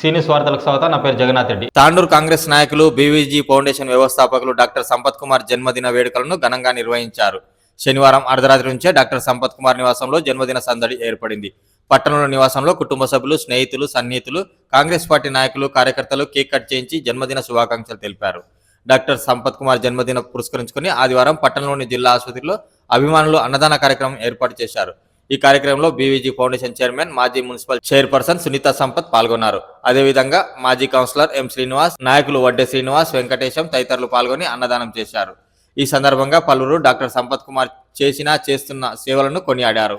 సీనియస్ వార్తలకు స్వాగతం నా పేరు జగన్నాథ్ రెడ్డి. తాండూరు కాంగ్రెస్ నాయకులు బీవీజీ ఫౌండేషన్ వ్యవస్థాపకులు డాక్టర్ సంపత్ కుమార్ జన్మదిన వేడుకలను ఘనంగా నిర్వహించారు. శనివారం అర్ధరాత్రి నుంచే డాక్టర్ సంపత్ కుమార్ నివాసంలో జన్మదిన సందడి ఏర్పడింది. పట్టణంలో నివాసంలో కుటుంబ సభ్యులు స్నేహితులు సన్నిహితులు కాంగ్రెస్ పార్టీ నాయకులు కార్యకర్తలు కేక్ కట్ చేయించి జన్మదిన శుభాకాంక్షలు తెలిపారు. డాక్టర్ సంపత్ కుమార్ జన్మదిన పురస్కరించుకుని ఆదివారం పట్టణంలోని జిల్లా ఆసుపత్రిలో అభిమానులు అన్నదాన కార్యక్రమం ఏర్పాటు చేశారు. ఈ కార్యక్రమంలో బీవీజీ ఫౌండేషన్ చైర్మన్ మాజీ మున్సిపల్ చైర్పర్సన్ సునీత సంపత్ పాల్గొన్నారు. అదేవిధంగా మాజీ కౌన్సిలర్ ఎం శ్రీనివాస్ నాయకులు వడ్డే శ్రీనివాస్ వెంకటేశం తదితరులు పాల్గొని అన్నదానం చేశారు. ఈ సందర్భంగా పలువురు డాక్టర్ సంపత్ కుమార్ చేసిన చేస్తున్న సేవలను కొనియాడారు.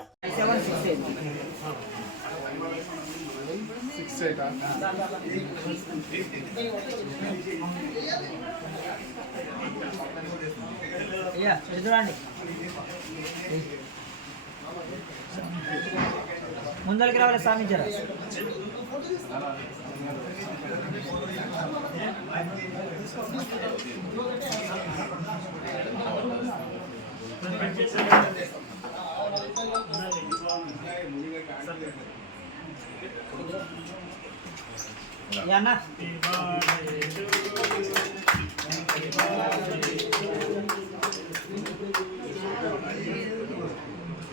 చూడండి ముందరికి రావాలి స్వామించారు అన్న?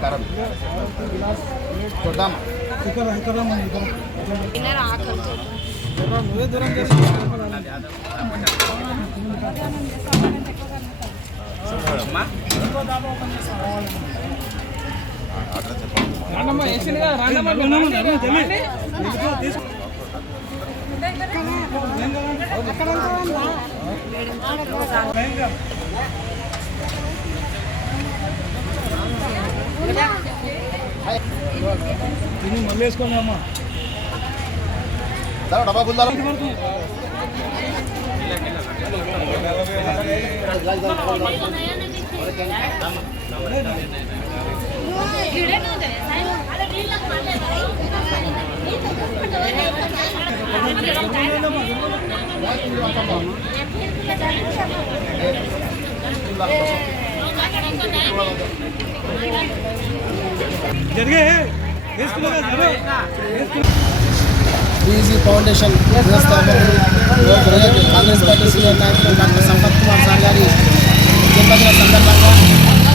కారం చూద్దాం అక్కడ దీన్ని మళ్ళీ వేసుకోలేమ్మా డబ్బా గుందాలి Thank you. బీజీ ఫౌండేషన్ వ్యవస్థాపకులు కాంగ్రెస్ పార్టీ సీనియర్ నాయకులు డాక్టర్ సంపత్ కుమార్ సార్ గారి జన్మదిన సందర్భంగా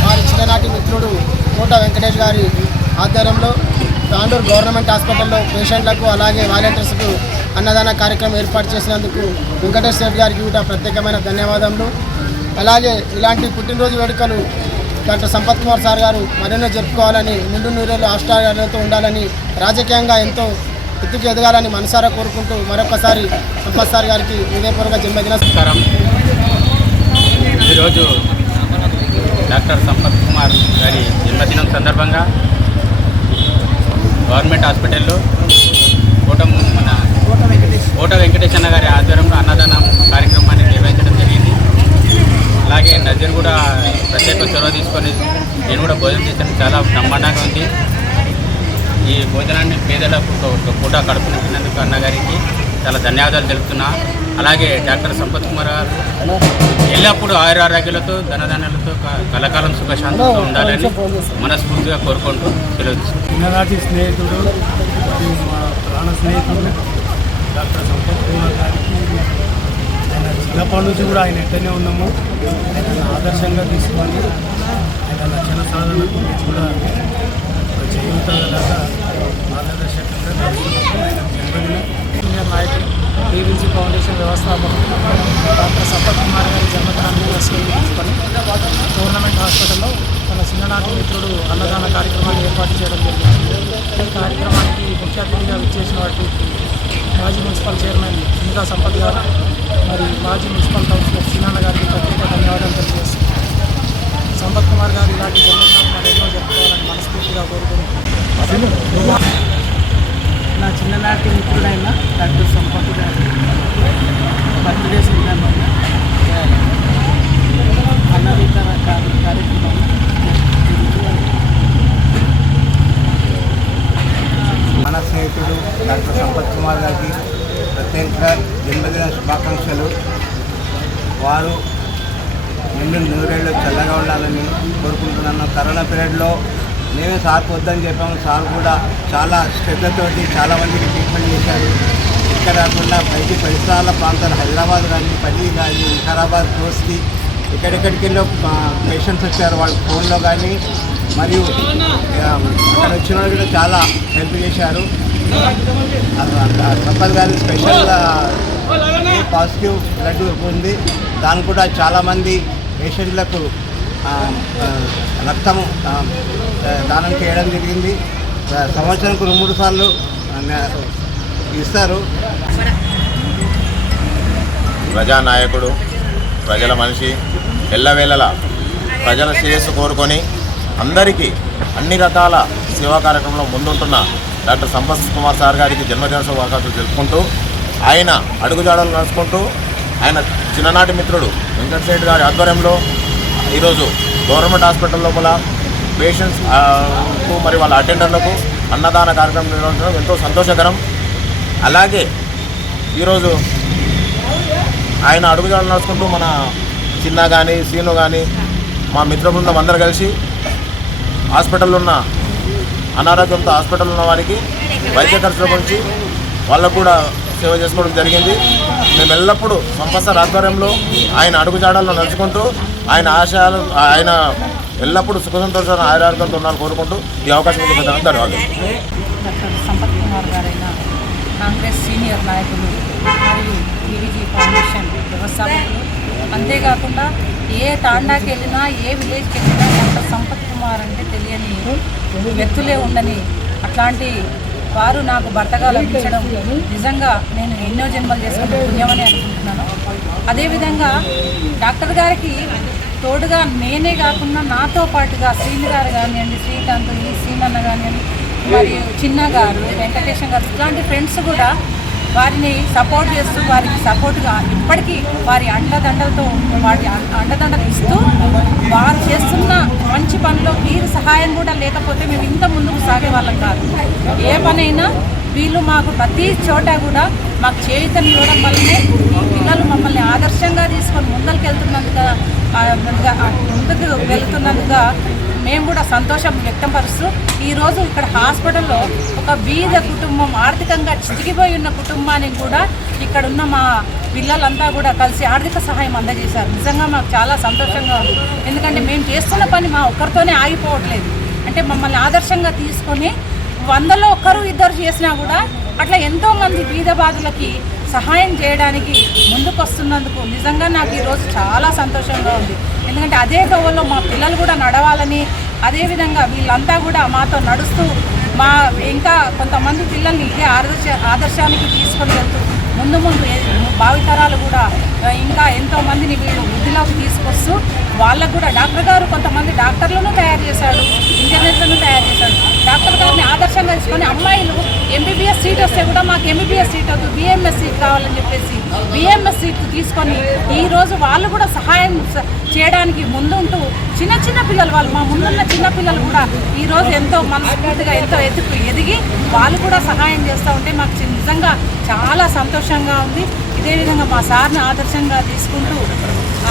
వారి చిన్ననాటి మిత్రుడు కోట వెంకటేష్ గారి ఆధ్వర్యంలో తాండూరు గవర్నమెంట్ హాస్పిటల్లో పేషెంట్లకు అలాగే వాలంటీర్స్కు అన్నదాన కార్యక్రమం ఏర్పాటు చేసినందుకు వెంకటేష్ గారికి కూడా ప్రత్యేకమైన ధన్యవాదములు. అలాగే ఇలాంటి పుట్టినరోజు వేడుకలు డాక్టర్ సంపత్ కుమార్ సార్ గారు మరెన్నో జరుపుకోవాలని నిండు నూరేళ్ళు ఆస్ట్రేలియాలతో ఉండాలని రాజకీయంగా ఎంతో ఎత్తుకు ఎదగాలని మనసారా కోరుకుంటూ మరొకసారి సంపత్ సార్ గారికి హృదయపూర్వక జన్మదిన సంస్కారం ఈరోజు డాక్టర్ సంపత్ కుమార్ గారి జన్మదినం సందర్భంగా గవర్నమెంట్ హాస్పిటల్లో కోట మన కోట వెంకటేశ్వర గారి ఆధ్వర్యంలో అన్నదానం కార్యక్రమాన్ని నిర్వహించడం జరిగింది ప్రజలు కూడా ప్రత్యేక చొరవ తీసుకొని నేను కూడా భోజనం చేశాను. చాలా బ్రహ్మాండంగా ఉంది. ఈ భోజనాన్ని పేదలకు ఒక- పూట కడుపునిచ్చినందుకు అన్నగారికి చాలా ధన్యవాదాలు తెలుపుతున్నా. అలాగే డాక్టర్ సంపత్ కుమార్ గారు ఎల్లప్పుడూ ఆయుర ఆరోగ్యాలతో ధనధాన్యాలతో కలకాలం సుఖశాంతితో ఉండాలని మనస్ఫూర్తిగా కోరుకుంటూ సెలవు చిన్ననాటి స్నేహితుడు మా ప్రాణ స్నేహితుడు డాక్టర్ సంపత్ కుమార్ గారికి చిన్నప్పటి నుంచి కూడా ఆయన ఎక్కడనే ఉన్నాము. ఆయన ఆదర్శంగా తీసుకొని ఆయన లక్షణ సాధనకు మేము కూడా చేయూతలాగా మార్గదర్శకంగా సీనియర్ నాయకులు టీవీసీ ఫౌండేషన్ వ్యవస్థాపకులు డాక్టర్ సంపత్ కుమార్ గారి జన్మదినాన్ని తీసుకొని గవర్నమెంట్ హాస్పిటల్లో తన చిన్ననాటి మిత్రుడు అన్నదాన కార్యక్రమాన్ని ఏర్పాటు చేయడం జరిగింది. ఈ కార్యక్రమానికి ముఖ్య అతిథిగా విచ్చేసినటువంటి మాజీ మున్సిపల్ చైర్మన్ ఇంకా సంపత్ గారు మరి మాజీ మున్సిపల్ కౌన్సిలర్ సీనాన్న గారికి ప్రత్యేక ధన్యవాదాలు తెలియజేస్తున్నాను. సంపత్ కుమార్ గారు ఇలాంటి జన్మదినాలు ఎన్నో జరుపుకోవాలని మనస్ఫూర్తిగా కోరుకుంటున్నాను. నా చిన్ననాటి మిత్రుడైన డాక్టర్ కరోనా పీరియడ్లో మేమే సార్కు వద్దని చెప్పాము. సార్ కూడా చాలా శ్రద్ధతోటి చాలా మందికి ట్రీట్మెంట్ చేశారు. ఇక్కడ కాకుండా బయటి పరిసరాల ప్రాంతాలు హైదరాబాద్ కానీ పల్లి కానీ వికారాబాద్ దోస్తి ఎక్కడెక్కడికెళ్ళో పేషెంట్స్ వచ్చారు. వాళ్ళ ఫోన్లో కానీ మరియు అక్కడ వచ్చిన వాళ్ళు కూడా చాలా హెల్ప్ చేశారు. సంపల్ గారి స్పెషల్ పాజిటివ్ బ్లడ్ ఉంది. దాని కూడా చాలామంది పేషెంట్లకు రక్తము దానం చేయడం జరిగింది. సంవత్సరంకు రెండు మూడు సార్లు ఆ, ప్రజా ఇస్తారు. ప్రజానాయకుడు ప్రజల మనిషి ఎల్లవేళలా ప్రజల శ్రేయస్సు కోరుకొని అందరికీ అన్ని రకాల సేవా కార్యక్రమంలో ముందుంటున్న డాక్టర్ సంపత్ కుమార్ సార్ గారికి జన్మదిన శుభాకాంక్షలు తెలుపుకుంటూ ఆయన అడుగుజాడలు నడుచుకుంటూ ఆయన చిన్ననాటి మిత్రుడు వెంకటశెట్టి గారి ఆధ్వర్యంలో ఈరోజు గవర్నమెంట్ హాస్పిటల్ లోపల పేషెంట్స్కు మరి వాళ్ళ అటెండర్లకు అన్నదాన కార్యక్రమం నిర్వహించడం ఎంతో సంతోషకరం. అలాగే ఈరోజు ఆయన అడుగుజాడలు నడుచుకుంటూ మన చిన్న కానీ సీను కానీ మా మిత్ర బృందం అందరు కలిసి హాస్పిటల్లో ఉన్న అనారోగ్యంతో హాస్పిటల్ ఉన్న వారికి వైద్య ఖర్చుల గురించి వాళ్ళకు కూడా సేవ చేసుకోవడం జరిగింది. మేము ఎల్లప్పుడూ సంపత్సర ఆధ్వర్యంలో ఆయన అడుగుజాడల్లో నడుచుకుంటూ ఆయన ఆశయాలు ఆయన ఎల్లప్పుడూ సుఖ సంతోషాలు ఆరోగ్యంతో ఉండాలని కోరుకుంటూ ఈ అవకాశం ధన్యవాదాలు డాక్టర్ సంపత్ కుమార్ గారైన కాంగ్రెస్ సీనియర్ నాయకులు మరియు టీవీజీ ఫౌండేషన్ వ్యవస్థాపకులు. అంతేకాకుండా ఏ తాండాకి వెళ్ళినా ఏ విలేజ్కి వెళ్ళినా డాక్టర్ సంపత్ కుమార్ అంటే తెలియని వ్యక్తులే ఉండని అట్లాంటి వారు నాకు భర్తగా లభించడం నిజంగా నేను ఎన్నో జన్మలు చేసుకుంటే పుణ్యమని అనుకుంటున్నాను. అదేవిధంగా డాక్టర్ గారికి తోడుగా నేనే కాకుండా నాతో పాటుగా శ్రీని గారు కానివ్వండి శ్రీకాంత్ ఈ సీమన్న కానివ్వండి మరియు చిన్న గారు వెంకటేశం గారు ఇలాంటి ఫ్రెండ్స్ కూడా వారిని సపోర్ట్ చేస్తూ వారికి సపోర్ట్గా ఇప్పటికీ వారి అండదండలతో వారి అండదండలు ఇస్తూ వారు చేస్తున్న మంచి పనిలో వీరి సహాయం కూడా లేకపోతే మేము ఇంత ముందుకు సాగే వాళ్ళం కాదు. ఏ పనైనా వీళ్ళు మాకు ప్రతి చోట కూడా మాకు చేయుతని ఇవ్వడం వల్లనే ఈ పిల్లలు మమ్మల్ని ఆదర్శంగా తీసుకొని ముందరికి వెళ్తున్నందుకు ముందుకు వెళ్తున్నందుగా మేము కూడా సంతోషం వ్యక్తపరుస్తూ ఈరోజు ఇక్కడ హాస్పిటల్లో ఒక బీద కుటుంబం ఆర్థికంగా చితికిపోయి ఉన్న కుటుంబానికి కూడా ఇక్కడ ఉన్న మా పిల్లలంతా కూడా కలిసి ఆర్థిక సహాయం అందజేశారు. నిజంగా మాకు చాలా సంతోషంగా ఉంది. ఎందుకంటే మేము చేస్తున్న పని మా ఒక్కరితోనే ఆగిపోవట్లేదు. అంటే మమ్మల్ని ఆదర్శంగా తీసుకొని వందలో ఒక్కరు ఇద్దరు చేసినా కూడా అట్లా ఎంతోమంది బీద బాధలకి సహాయం చేయడానికి ముందుకు వస్తున్నందుకు నిజంగా నాకు ఈరోజు చాలా సంతోషంగా ఉంది. ఎందుకంటే అదే దోవలో మా పిల్లలు కూడా నడవాలని అదేవిధంగా వీళ్ళంతా కూడా మాతో నడుస్తూ మా ఇంకా కొంతమంది పిల్లల్ని ఇదే ఆదర్శ ఆదర్శానికి తీసుకొని వెళ్తూ ముందు ముందు భావితరాలు కూడా ఇంకా ఎంతోమందిని వీళ్ళు వృద్ధిలోకి తీసుకొస్తూ వాళ్ళకు కూడా డాక్టర్ గారు కొంతమంది డాక్టర్లను తయారు చేశాడు ఇంజనీర్లను తయారు చేశాడు. డాక్టర్ గారిని ఆదర్శంగా తీసుకొని అమ్మాయిలు ఎంబీబీఎస్ సీట్ వస్తే కూడా మాకు ఎంబీబీఎస్ సీట్ వద్దు బిఎంఎస్ సీట్ కావాలని చెప్పేసి బిఎంఎస్ సీట్ తీసుకొని ఈరోజు వాళ్ళు కూడా సహాయం చేయడానికి ముందుంటూ చిన్న చిన్న పిల్లలు వాళ్ళు మా ముందున్న చిన్న పిల్లలు కూడా ఈ రోజు ఎంతో మనస్ఫూర్తిగా ఎంతో ఎదుగు ఎదిగి వాళ్ళు కూడా సహాయం చేస్తూ ఉంటే మాకు నిజంగా చాలా సంతోషంగా ఉంది. ఇదే విధంగా మా సార్ని ఆదర్శంగా తీసుకుంటూ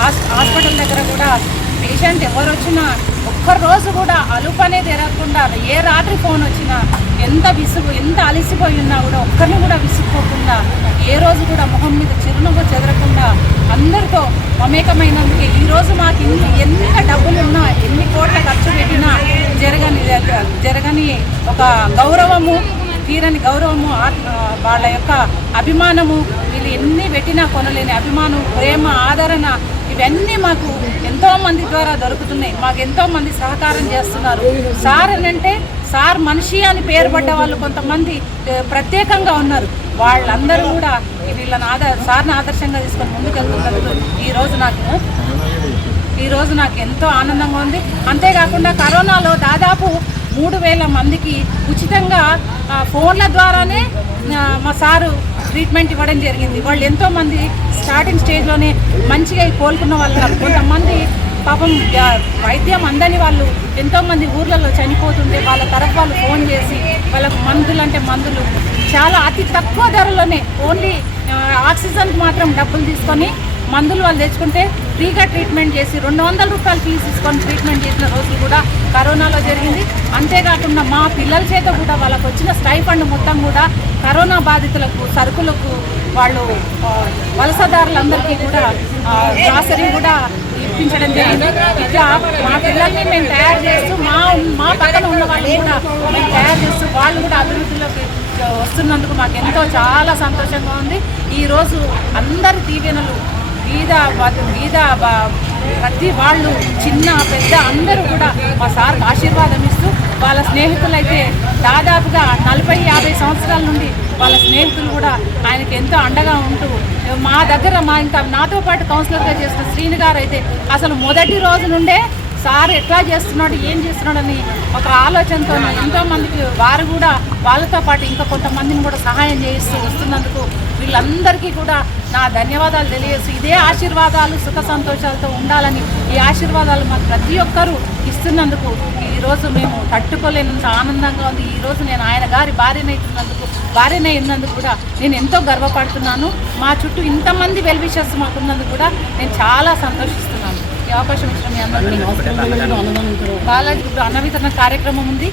హాస్పిటల్ దగ్గర కూడా పేషెంట్ ఎవరు వచ్చినా ఒక్క రోజు కూడా అలుపు అనేది ఎరగకుండా ఏ రాత్రి ఫోన్ వచ్చినా ఎంత విసుగు ఎంత అలసిపోయి ఉన్నా కూడా ఒక్కరిని కూడా విసుక్కోకుండా ఏ రోజు కూడా మొహం మీద చిరునవ్వు చెదరకుండా అందరితో మమేకమైనందుకే ఈరోజు మాకు ఇన్ని ఎన్ని డబ్బులు ఉన్నా ఎన్ని కోట్ల ఖర్చు పెట్టినా జరగని జరగని ఒక గౌరవము తీరని గౌరవము వాళ్ళ యొక్క అభిమానము వీళ్ళు ఎన్ని పెట్టినా కొనలేని అభిమానం ప్రేమ ఆదరణ ఇవన్నీ మాకు ఎంతో మంది ద్వారా దొరుకుతున్నాయి. మాకు ఎంతో మంది సహకారం చేస్తున్నారు. సార్ అని అంటే సార్ మనిషి అని పేరు పడ్డ వాళ్ళు కొంతమంది ప్రత్యేకంగా ఉన్నారు. వాళ్ళందరూ కూడా వీళ్ళని ఆదర్ సార్ని ఆదర్శంగా తీసుకొని ముందుకెళ్తున్నందుకు ఈరోజు నాకు ఈరోజు నాకు ఎంతో ఆనందంగా ఉంది. అంతేకాకుండా కరోనాలో దాదాపు మూడు వేల మందికి ఉచితంగా ఫోన్ల ద్వారానే మా సారు ట్రీట్మెంట్ ఇవ్వడం జరిగింది. వాళ్ళు ఎంతోమంది స్టార్టింగ్ స్టేజ్లోనే మంచిగా కోలుకున్న వాళ్ళు కొంతమంది పాపం వైద్యం అందని వాళ్ళు ఎంతోమంది ఊర్లలో చనిపోతుంటే వాళ్ళ తరఫు వాళ్ళు ఫోన్ చేసి వాళ్ళకు మందులు అంటే మందులు చాలా అతి తక్కువ ధరలోనే ఓన్లీ ఆక్సిజన్కి మాత్రం డబ్బులు తీసుకొని మందులు వాళ్ళు తెచ్చుకుంటే ఫ్రీగా ట్రీట్మెంట్ చేసి రెండు వందల రూపాయలు ఫీజు తీసుకొని ట్రీట్మెంట్ చేసిన రోజులు కూడా కరోనాలో జరిగింది. అంతేకాకుండా మా పిల్లల చేత కూడా వాళ్ళకు వచ్చిన స్టైఫండ్ మొత్తం కూడా కరోనా బాధితులకు సరుకులకు వాళ్ళు వలసదారులందరికీ కూడా గ్రాసరీ కూడా ఇప్పించడం జరిగింది. ఇట్లా మా పిల్లల్ని మేము తయారు చేస్తూ మా మా పక్కన ఉన్న వాళ్ళు కూడా మేము తయారు చేస్తూ వాళ్ళు కూడా అభివృద్ధిలోకి వస్తున్నందుకు మాకు ఎంతో చాలా సంతోషంగా ఉంది. ఈరోజు అందరి దీవెనలు బీద గీదా బీద ప్రతి వాళ్ళు చిన్న పెద్ద అందరూ కూడా మా సార్కి ఆశీర్వాదం ఇస్తూ వాళ్ళ స్నేహితులైతే దాదాపుగా నలభై యాభై సంవత్సరాల నుండి వాళ్ళ స్నేహితులు కూడా ఆయనకి ఎంతో అండగా ఉంటూ మా దగ్గర మా ఇంకా నాతో పాటు కౌన్సిలర్గా చేసిన శ్రీని గారు అయితే అసలు మొదటి రోజు నుండే సార్ ఎట్లా చేస్తున్నాడు ఏం చేస్తున్నాడని ఒక ఆలోచనతో ఎంతో మందికి వారు కూడా వాళ్ళతో పాటు ఇంకా కొంతమందిని కూడా సహాయం చేయిస్తూ వస్తున్నందుకు వీళ్ళందరికీ కూడా నా ధన్యవాదాలు తెలియజేస్తూ ఇదే ఆశీర్వాదాలు సుఖ సంతోషాలతో ఉండాలని ఈ ఆశీర్వాదాలు మాకు ప్రతి ఒక్కరూ ఇస్తున్నందుకు ఈరోజు మేము తట్టుకోలేనంత ఆనందంగా ఉంది. ఈరోజు నేను ఆయన గారి భార్యనైతున్నందుకు భార్యనైనందుకు కూడా నేను ఎంతో గర్వపడుతున్నాను. మా చుట్టూ ఇంతమంది వెల్విషస్ మాకున్నందుకు కూడా నేను చాలా సంతోషిస్తున్నాను. ఈ అవకాశం ఇచ్చిన మీ అందరికీ. బాలాజీ ఇప్పుడు అన్న వితరణ కార్యక్రమం ఉంది.